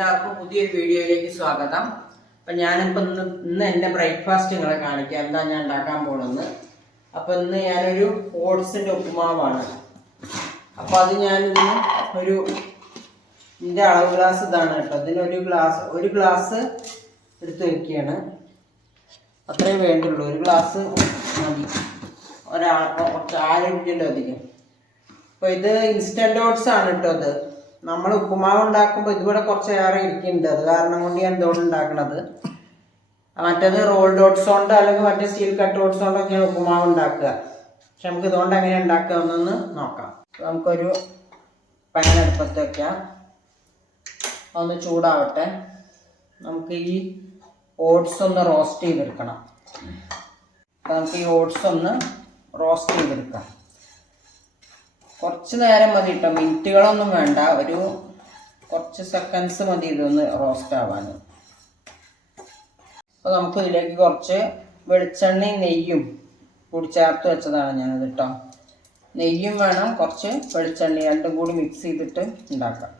എല്ലാവർക്കും പുതിയൊരു വീഡിയോയിലേക്ക് സ്വാഗതം. അപ്പം ഞാനിപ്പോൾ ഇന്ന് ഇന്ന് എന്റെ ബ്രേക്ക്ഫാസ്റ്റ് നിങ്ങളെ കാണിക്കാം. എന്താ ഞാൻ ഉണ്ടാക്കാൻ പോണെന്ന് അപ്പം ഇന്ന് ഞാനൊരു ഓട്സിന്റെ ഉപ്പുമാവാണ്. അപ്പം അത് ഞാനിന്ന് ഒരു ഇതിന്റെ അളവ് ഗ്ലാസ് ഇതാണ് കേട്ടോ. ഇതിനൊരു ഗ്ലാസ് ഒരു ഗ്ലാസ് എടുത്ത് വയ്ക്കുകയാണ് അത്രേ വേണ്ടുള്ളൂ. ഒരു ഗ്ലാസ് മതി. ഒരാൾ കുറച്ച് ആരോഗ്യമല്ലോ അധികം? അപ്പോൾ ഇത് ഇൻസ്റ്റന്റ് ഓട്സ് ആണ് കേട്ടോ ഇത് നമ്മൾ ഉപ്പുമാവ് ഉണ്ടാക്കുമ്പോൾ ഇതിവിടെ കുറച്ച് ഏറെ ഇരിക്കുന്നുണ്ട്. അത് കാരണം കൊണ്ട് ഞാൻ ഇതോട് ഉണ്ടാക്കണത്. മറ്റേത് റോൾ ഡോട്ട്സ് കൊണ്ട് അല്ലെങ്കിൽ മറ്റേ സ്റ്റീൽ കട്ട് ഡോട്ട്സ് കൊണ്ടൊക്കെയാണ് ഉപ്പുമാവ് ഉണ്ടാക്കുക. പക്ഷെ നമുക്ക് ഇതുകൊണ്ട് എങ്ങനെ ഉണ്ടാക്കാമെന്നൊന്ന് നോക്കാം. നമുക്കൊരു പാൻ അടുപ്പത്ത് വയ്ക്കാം ഒന്ന് ചൂടാവട്ടെ. നമുക്ക് ഈ ഓട്സ് ഒന്ന് റോസ്റ്റ് ചെയ്തെടുക്കണം. നമുക്ക് ഈ ഓട്സ് ഒന്ന് റോസ്റ്റ് ചെയ്തെടുക്കാം. കുറച്ച് നേരം മതി കേട്ടോ മിനിറ്റുകളൊന്നും വേണ്ട. ഒരു കുറച്ച് സെക്കൻഡ്സ് മതി ഇതൊന്ന് റോസ്റ്റ് ആവാൻ. അപ്പോൾ നമുക്ക് ഇതിലേക്ക് കുറച്ച് വെളിച്ചെണ്ണയും നെയ്യും കൂടി ചേർത്ത് വെച്ചതാണ് ഞാനത് കേട്ടോ നെയ്യും വേണം കുറച്ച് വെളിച്ചെണ്ണ രണ്ടും കൂടി മിക്സ് ചെയ്തിട്ട് ഉണ്ടാക്കാം.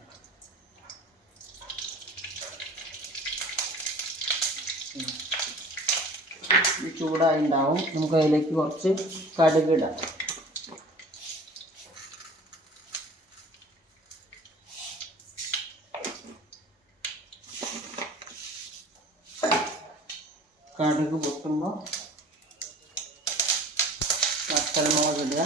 ചൂടായി ഉണ്ടാവും. നമുക്ക് അതിലേക്ക് കുറച്ച് കടുക് കടുക് പൊട്ടുമ്പോൾ വത്തൽമുളക് ഇടുക.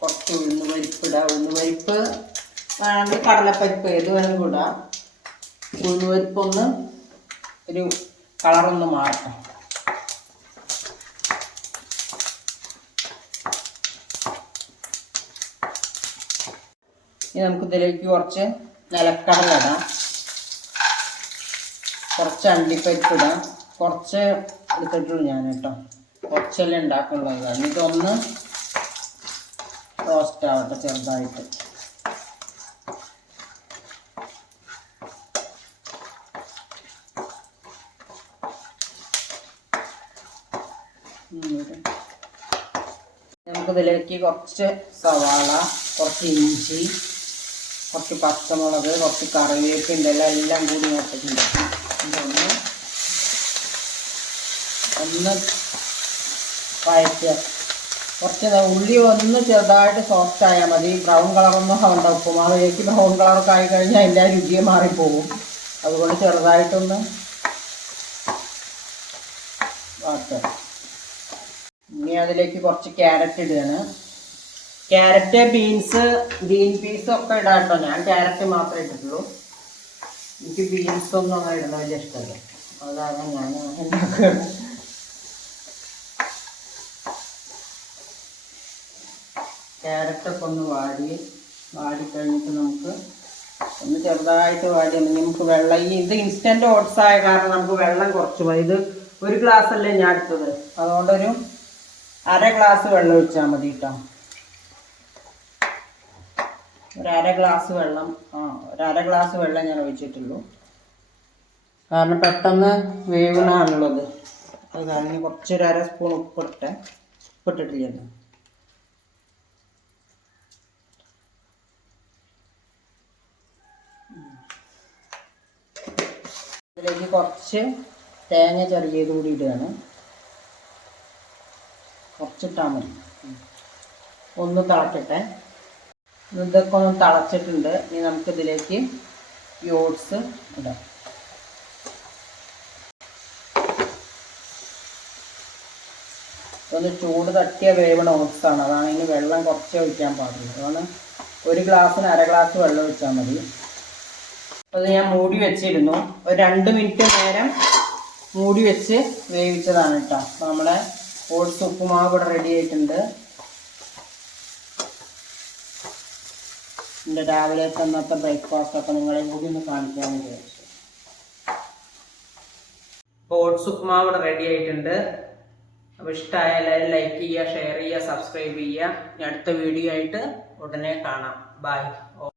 കുറച്ച് ഉഴുന്ന് പരിപ്പ് ഇടുക ഉഴുന്ന് പരിപ്പ് വേണമെങ്കിൽ കടലപ്പരിപ്പ് ഏത് വേണമെങ്കിലും ഇടാം. ഉഴുന്ന് പരിപ്പൊന്ന് ഒരു കളറൊന്ന് മാറട്ടെ ഇനി നമുക്ക് ഇതിലേക്ക് കുറച്ച് നിലക്കടല ഇടാം കുറച്ച് അണ്ടിപ്പരിപ്പ് ഇടാം കുറച്ച് എടുത്തിട്ടുള്ളൂ ഞാൻ കേട്ടോ. കുറച്ചല്ലേ ഉണ്ടാക്കുന്നുള്ളതാണ് ഇതൊന്ന് റോസ്റ്റ് ആവട്ടെ ചെറുതായിട്ട്. നമുക്ക് ഇതിലേക്ക് കുറച്ച് സവാള കുറച്ച് ഇഞ്ചി കുറച്ച് പച്ചമുളക് കുറച്ച് കറിവേപ്പിന്റെ എല്ലാം എല്ലാം കൂടി നോക്കിയിട്ടുണ്ട് ഇതൊന്ന് ഒന്ന് വഴറ്റുക. കുറച്ച് ഉള്ളി ഒന്ന് ചെറുതായിട്ട് സോഫ്റ്റ് ആയാൽ മതി. ബ്രൗൺ കളറൊന്നും ആവണ്ട ഉപ്പുമാവിലേക്ക് ബ്രൗൺ കളറൊക്കെ ആയി കഴിഞ്ഞാൽ ആ രുചിയെ മാറിപ്പോകും. അതുകൊണ്ട് ചെറുതായിട്ടൊന്ന് വാട്ടുക ഇനി അതിലേക്ക് കുറച്ച് ക്യാരറ്റ് ഇടുകയാണ്. ക്യാരറ്റ് ബീൻസ് ഗ്രീൻ പീസ് ഒക്കെ ഇടാട്ടോ. ഞാൻ ക്യാരറ്റ് മാത്രമേ ഇട്ടിട്ടുള്ളൂ. എനിക്ക് ബീൻസ് ഒന്നും അങ്ങനെ ഇടുന്ന വലിയ ഇഷ്ടമല്ല. അതാണ് ഞാൻ ക്യാരറ്റ് ക്യാരറ്റൊക്കെ ഒന്ന് വാടി വാടി കഴിഞ്ഞിട്ട് നമുക്ക് ഒന്ന് ചെറുതായിട്ട് വാടി. നമുക്ക് വെള്ളം ഈ ഇത് ഇൻസ്റ്റന്റ് ഓട്സ് ആയ കാരണം നമുക്ക് വെള്ളം കുറച്ച് മതി. ഇത് ഒരു ഗ്ലാസ് അല്ലേ ഞാൻ എടുത്തത്? അതുകൊണ്ടൊരു അര ഗ്ലാസ് വെള്ളം ഒഴിച്ചാൽ മതി കേട്ടോ ഒരു അര ഗ്ലാസ് വെള്ളം ആ ഒരു അര ഗ്ലാസ് വെള്ളം ഞാൻ ഒഴിച്ചിട്ടുള്ളൂ. കാരണം പെട്ടെന്ന് വേവണാണുള്ളത് അത് കാരണം കുറച്ചൊരു അര സ്പൂൺ ഉപ്പിട്ടെ ഉപ്പിട്ടിട്ടില്ല ഇതിലേക്ക് കുറച്ച് തേങ്ങ ചെറിയത് കൂടി ഇടുകയാണ്. കുറച്ചിട്ടാൽ മതി. ഒന്ന് തിളക്കട്ടെ. ഇതൊക്കെ ഒന്ന് തളച്ചിട്ടുണ്ട്. ഇനി നമുക്കിതിലേക്ക് യോട്സ് ഇടാം. ഒന്ന് ചൂട് തട്ടിയ വേവണ ഓട്സാണ് അതാണ് ഇനി വെള്ളം കുറച്ചേ ഒഴിക്കാൻ പാടുള്ളൂ. അതാണ് ഒരു ഗ്ലാസ്സിന് അര ഗ്ലാസ് വെള്ളം ഒഴിച്ചാൽ മതി. അത് ഞാൻ മൂടി വെച്ചിരുന്നു. ഒരു രണ്ട് മിനിറ്റ് നേരം മൂടി വെച്ച് വേവിച്ചതാണ് കേട്ടോ. നമ്മുടെ ഓട്സ് ഉപ്പുമാവ് ഇവിടെ റെഡി ആയിട്ടുണ്ട്. എന്റെ രാവിലെ തന്നത്തെ ബ്രേക്ക്ഫാസ്റ്റ് ഒക്കെ നിങ്ങളെ കൂടി ഒന്ന് കാണിക്കാൻ വിചാരിച്ചു. ഓട്സ് ഉപ്പുമാവ് ഇവിടെ റെഡി ആയിട്ടുണ്ട്. അപ്പോൾ ഇഷ്ടമായ എല്ലാവരും ലൈക്ക് ചെയ്യുക ഷെയർ ചെയ്യുക സബ്സ്ക്രൈബ് ചെയ്യുക. അടുത്ത വീഡിയോ ആയിട്ട് ഉടനെ കാണാം. ബൈ